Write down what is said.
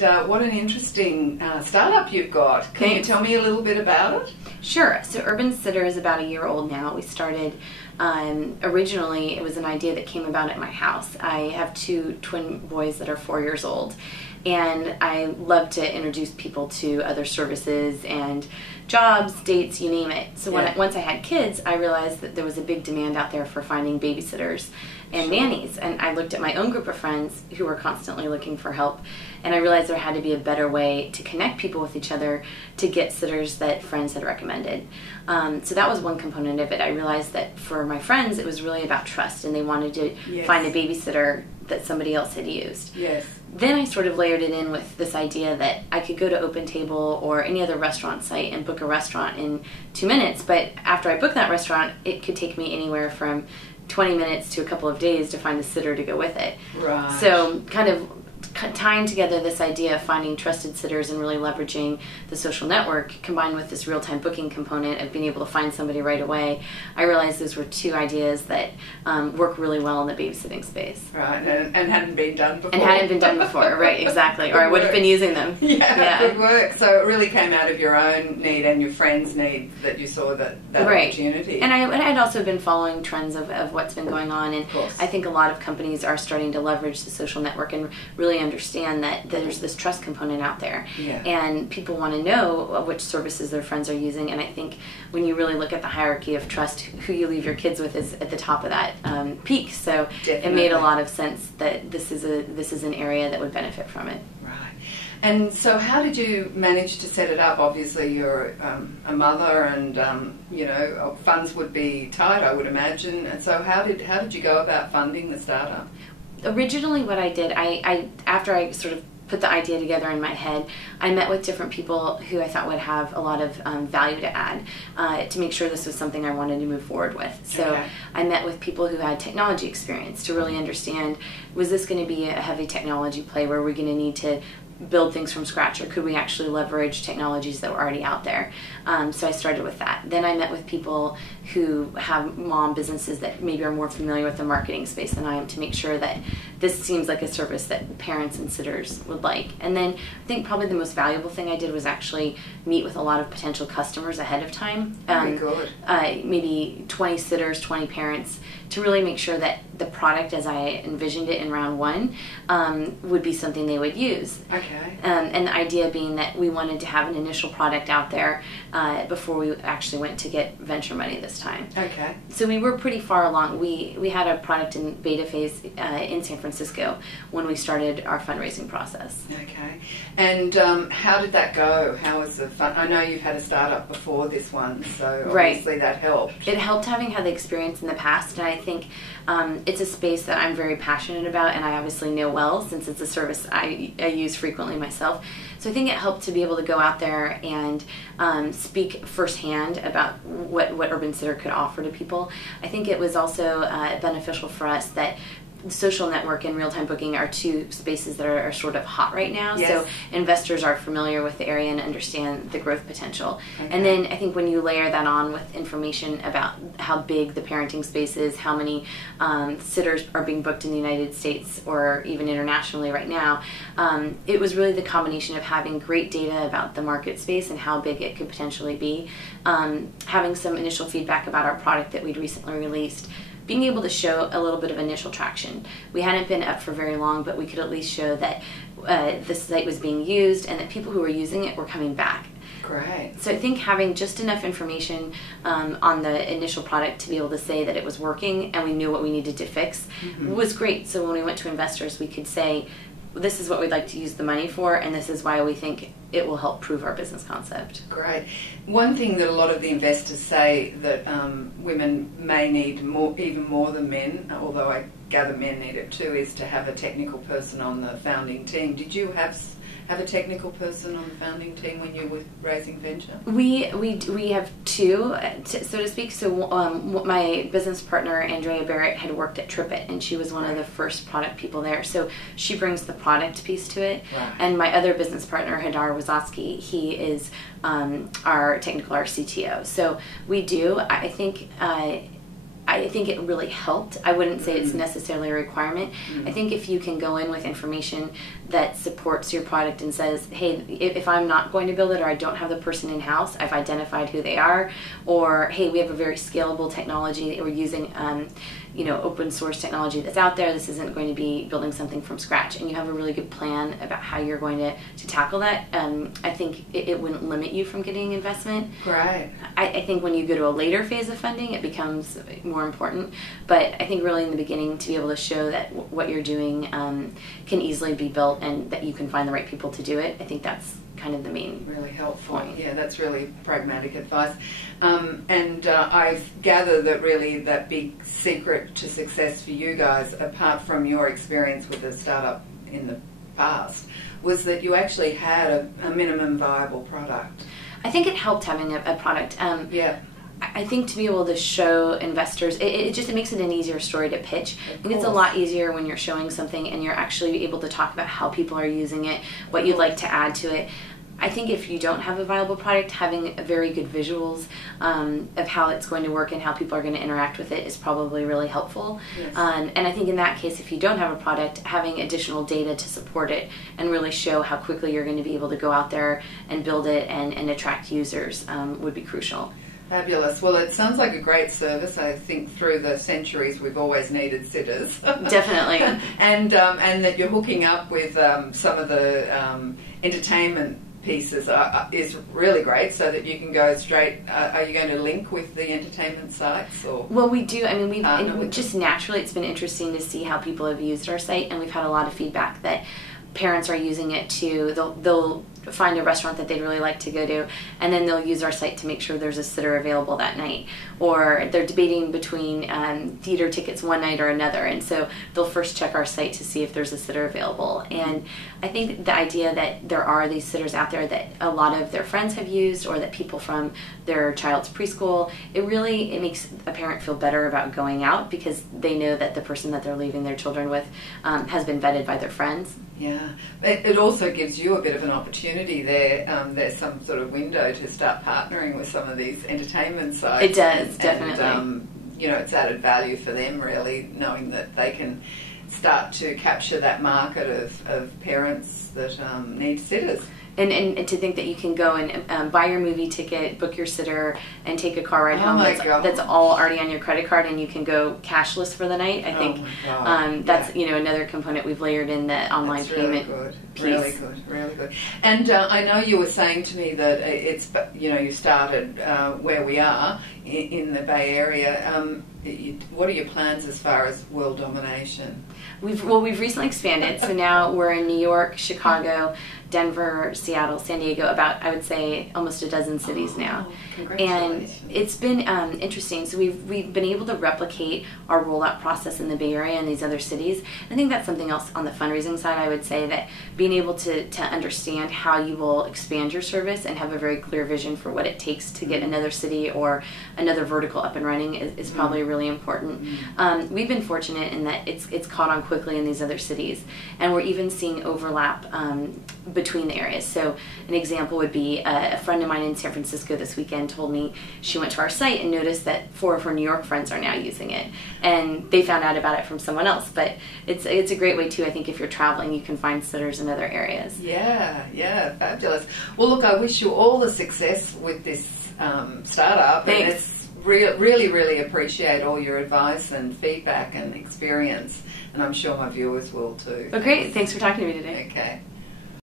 What an interesting startup you've got. Can you tell me a little bit about it? Sure. So Urbansitter is about a year old now. We started, originally it was an idea that came about at my house. I have two twin boys that are 4 years old, and I love to introduce people to other services and jobs, dates, you name it. So once I had kids, I realized that there was a big demand out there for finding babysitters and nannies. And I looked at my own group of friends who were constantly looking for help, and I realized there had to be a better way to connect people with each other to get sitters that friends had recommended. So that was one component of it. I realized that for my friends, it was really about trust, and they wanted to find a babysitter that somebody else had used. Then I sort of layered it in with this idea that I could go to OpenTable or any other restaurant site and book a restaurant in 2 minutes, but after I book that restaurant, it could take me anywhere from 20 minutes to a couple of days to find a sitter to go with it. Right. So kind of tying together this idea of finding trusted sitters and really leveraging the social network combined with this real-time booking component of being able to find somebody right away, I realized those were two ideas that work really well in the babysitting space. Right, and hadn't been done before. And hadn't been done before, right, exactly. Or I would have been using them. Yeah, good work. So it really came out of your own need and your friends' need that you saw that opportunity. And I'd also been following trends of what's been going on, and I think a lot of companies are starting to leverage the social network and really understand that there's this trust component out there, and people want to know which services their friends are using. And I think when you really look at the hierarchy of trust, who you leave your kids with is at the top of that peak. So it made a lot of sense that this is an area that would benefit from it. Right. And so how did you manage to set it up? Obviously you're a mother, and funds would be tight, I would imagine. And so how did you go about funding the startup? Originally what I did, after I sort of put the idea together in my head, I met with different people who I thought would have a lot of value to add to make sure this was something I wanted to move forward with. So I met with people who had technology experience to really understand, was this going to be a heavy technology play where we're going to need to build things from scratch, or could we actually leverage technologies that were already out there? So I started with that. Then I met with people who have mom businesses that maybe are more familiar with the marketing space than I am, to make sure that this seems like a service that parents and sitters would like. And then I think probably the most valuable thing I did was actually meet with a lot of potential customers ahead of time. Very good. Maybe 20 sitters, 20 parents, to really make sure that the product as I envisioned it in round one would be something they would use. Okay. And the idea being that we wanted to have an initial product out there before we actually went to get venture money this time. Okay. So we were pretty far along. We had a product in beta phase in San Francisco when we started our fundraising process. Okay. And how did that go? How was the fun? I know you've had a startup before this one, so obviously that helped. It helped having had the experience in the past, and I think it's a space that I'm very passionate about, and I obviously know well, since it's a service I use frequently myself. So I think it helped to be able to go out there and speak firsthand about what Urbansitter could offer to people. I think it was also beneficial for us that social network and real-time booking are two spaces that are sort of hot right now. So investors are familiar with the area and understand the growth potential. And then I think when you layer that on with information about how big the parenting space is, how many sitters are being booked in the United States or even internationally right now, it was really the combination of having great data about the market space and how big it could potentially be, having some initial feedback about our product that we'd recently released, being able to show a little bit of initial traction. We hadn't been up for very long, but we could at least show that the site was being used and that people who were using it were coming back. Great. So I think having just enough information on the initial product to be able to say that it was working and we knew what we needed to fix was great. So when we went to investors, we could say, this is what we'd like to use the money for, and this is why we think it will help prove our business concept. Great. One thing that a lot of the investors say that women may need even more than men, although I gather men need it too, is to have a technical person on the founding team. Did you have a technical person on the founding team when you were raising venture? We have two, so to speak. So my business partner, Andrea Barrett, had worked at TripIt, and she was one of the first product people there. So she brings the product piece to it. Right. And my other business partner, Hadar Wazotsky, he is our CTO. So we do. I think I think it really helped. I wouldn't say it's necessarily a requirement. I think if you can go in with information that supports your product and says, hey, if I'm not going to build it, or I don't have the person in-house, I've identified who they are, or hey, we have a very scalable technology that we're using, open source technology that's out there. This isn't going to be building something from scratch, and you have a really good plan about how you're going to tackle that. I think it wouldn't limit you from getting investment. Great. I think when you go to a later phase of funding, it becomes more important. But I think really in the beginning, to be able to show that what you're doing can easily be built and that you can find the right people to do it, I think that's kind of the main really helpful point. Yeah, that's really pragmatic advice. I gather that really that big secret to success for you guys, apart from your experience with the startup in the past, was that you actually had a minimum viable product. I think it helped having a product. Yeah. I think to be able to show investors, it makes it an easier story to pitch. I think it's a lot easier when you're showing something and you're actually able to talk about how people are using it, what you'd like to add to it. I think if you don't have a viable product, having very good visuals of how it's going to work and how people are going to interact with it is probably really helpful. Yes. And I think in that case, if you don't have a product, having additional data to support it and really show how quickly you're going to be able to go out there and build it and attract users would be crucial. Fabulous. Well, it sounds like a great service. I think through the centuries we've always needed sitters. Definitely. and that you're hooking up with some of the entertainment pieces is really great, so that you can go straight. Are you going to link with the entertainment sites? Or? Well, we do. I mean, just naturally, it's been interesting to see how people have used our site, and we've had a lot of feedback that parents are using it too. They'll find a restaurant that they'd really like to go to, and then they'll use our site to make sure there's a sitter available that night, or they're debating between theater tickets one night or another, and so they'll first check our site to see if there's a sitter available. And I think the idea that there are these sitters out there that a lot of their friends have used, or that people from their child's preschool, it makes a parent feel better about going out because they know that the person that they're leaving their children with has been vetted by their friends. Yeah, it also gives you a bit of an opportunity there. There's some sort of window to start partnering with some of these entertainment sites. It does, definitely. And, it's added value for them, really, knowing that they can start to capture that market of parents that need sitters. And to think that you can go and buy your movie ticket, book your sitter, and take a car ride home that's all already on your credit card, and you can go cashless for the night. I think that's another component we've layered in the online payment piece. Really good. And I know you were saying to me that it's you started where we are in the Bay Area. What are your plans as far as world domination? We've recently expanded, so now we're in New York, Chicago, Denver, Seattle, San Diego, about, I would say, almost a dozen cities now. Congratulations. And it's been interesting. So we've been able to replicate our rollout process in the Bay Area and these other cities. I think that's something else on the fundraising side. I would say that being able to understand how you will expand your service and have a very clear vision for what it takes to get another city or another vertical up and running is probably really important. We've been fortunate in that it's caught on quickly in these other cities, and we're even seeing overlap between the areas. So an example would be a friend of mine in San Francisco this weekend told me she went to our site and noticed that 4 of her New York friends are now using it, and they found out about it from someone else. But it's a great way too. I think if you're traveling, you can find sitters in other areas. Yeah, fabulous. Well, look, I wish you all the success with this startup. Thanks. And it's really appreciate all your advice and feedback and experience, and I'm sure my viewers will too. Well, great. Thanks for talking to me today. Okay.